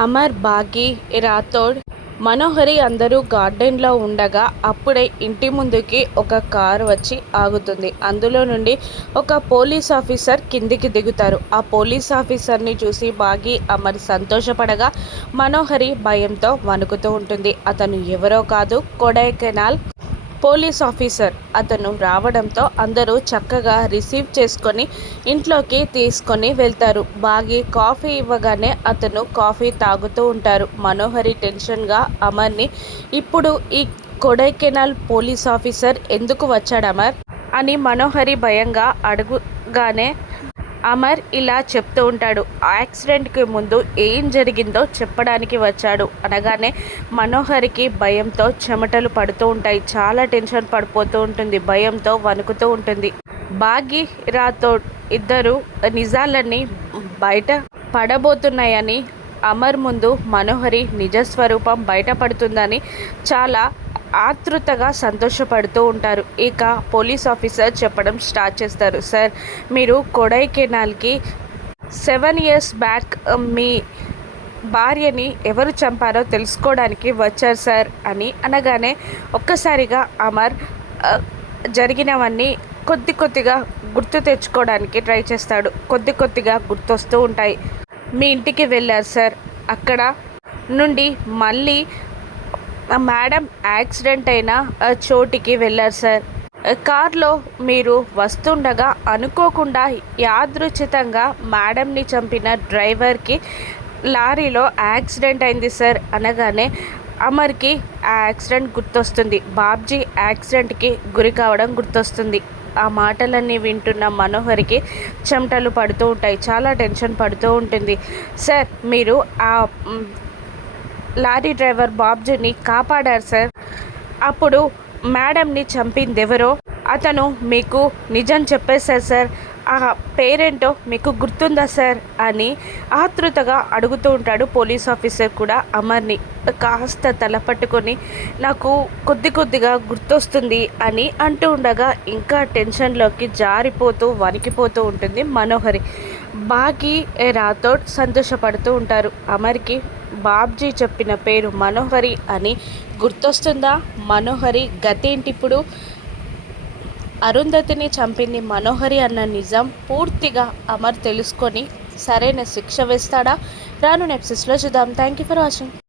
అమర్, బాగి, రాథోడ్, మనోహరి అందరూ గార్డెన్లో ఉండగా అప్పుడే ఇంటి ముందుకి ఒక కారు వచ్చి ఆగుతుంది. అందులో నుండి ఒక పోలీస్ ఆఫీసర్ కిందికి దిగుతారు. ఆ పోలీస్ ఆఫీసర్ని చూసి బాగి, అమర్ సంతోషపడగా మనోహరి భయంతో వణుకుతూ ఉంటుంది. అతను ఎవరో కాదు, కొడైకెనాల్ పోలీస్ ఆఫీసర్. అతను రావడంతో అందరూ చక్కగా రిసీవ్ చేసుకొని ఇంట్లోకి తీసుకొని వెళ్తారు. బాగి కాఫీ ఇవ్వగానే అతను కాఫీ తాగుతూ ఉంటారు. మనోహరి టెన్షన్గా అమర్ని, ఇప్పుడు ఈ కొడైకెనాల్ పోలీస్ ఆఫీసర్ ఎందుకు వచ్చాడు అమర్ అని మనోహరి భయంగా అడుగుగానే అమర్ ఇలా చెప్తూ ఉంటాడు. యాక్సిడెంట్కి ముందు ఏం జరిగిందో చెప్పడానికి వచ్చాడు అనగానే మనోహరికి భయంతో చెమటలు పడుతూ ఉంటాయి. చాలా టెన్షన్ పడిపోతూ ఉంటుంది. భయంతో వణుకుతూ ఉంటుంది. బాగి, రాథోడ్ ఇద్దరు నిజాలన్నీ బయట పడబోతున్నాయని, అమర్ ముందు మనోహరి నిజస్వరూపం బయటపడుతుందని చాలా ఆతృతగా సంతోషపడుతూ ఉంటారు. ఇక పోలీస్ ఆఫీసర్ చెప్పడం స్టార్ట్ చేస్తారు. సార్, మీరు కొడైకెనాల్కి 7 years బ్యాక్ మీ భార్యని ఎవరు చంపారో తెలుసుకోవడానికి వచ్చారు సార్ అని అనగానే ఒక్కసారిగా అమర్ జరిగినవన్నీ కొద్దిగా గుర్తు తెచ్చుకోవడానికి ట్రై చేస్తాడు. కొద్దిగా గుర్తొస్తూ ఉంటాయి. మీ ఇంటికి వెళ్ళారు సార్, అక్కడ నుండి మళ్ళీ మేడం యాక్సిడెంట్ అయిన చోటికి వెళ్ళారు సార్. కార్లో మీరు వస్తుండగా అనుకోకుండా యాదృచ్ఛితంగా మేడంని చంపిన డ్రైవర్కి లారీలో యాక్సిడెంట్ అయింది సార్ అనగానే అమర్కి ఆ యాక్సిడెంట్ గుర్తొస్తుంది. బాబ్జీ యాక్సిడెంట్కి గురి కావడం గుర్తొస్తుంది. ఆ మాటలన్నీ వింటున్న మనోహరికి చెమటలు పడుతూ ఉంటాయి. చాలా టెన్షన్ పడుతూ ఉంటుంది. సార్, మీరు ఆ లారీ డ్రైవర్ బాబ్జీని కాపాడారు సార్. అప్పుడు మేడంని చంపిందెవరో అతను మీకు నిజం చెప్పేశారు సార్. ఆ పేరేంటో మీకు గుర్తుందా సార్ అని ఆతృతగా అడుగుతూ ఉంటాడు. పోలీస్ ఆఫీసర్ కూడా అమర్ని కాస్త తల పట్టుకొని నాకు కొద్దిగా గుర్తొస్తుంది అని అంటూ ఉండగా ఇంకా టెన్షన్లోకి జారిపోతూ వణికిపోతూ ఉంటుంది మనోహరి. బాగి, రాథోడ్ సంతోషపడుతూ ఉంటారు. అమర్కి బాబ్జీ చెప్పిన పేరు మనోహరి అని గుర్తొస్తుందా? మనోహరి గతేంటిప్పుడు? అరుంధతిని చంపింది మనోహరి అన్న నిజం పూర్తిగా అమర్ తెలుసుకొని సరైన శిక్ష వేస్తాడా? రాను ఎపిసోడ్స్లో చూద్దాం. Thank you for watching.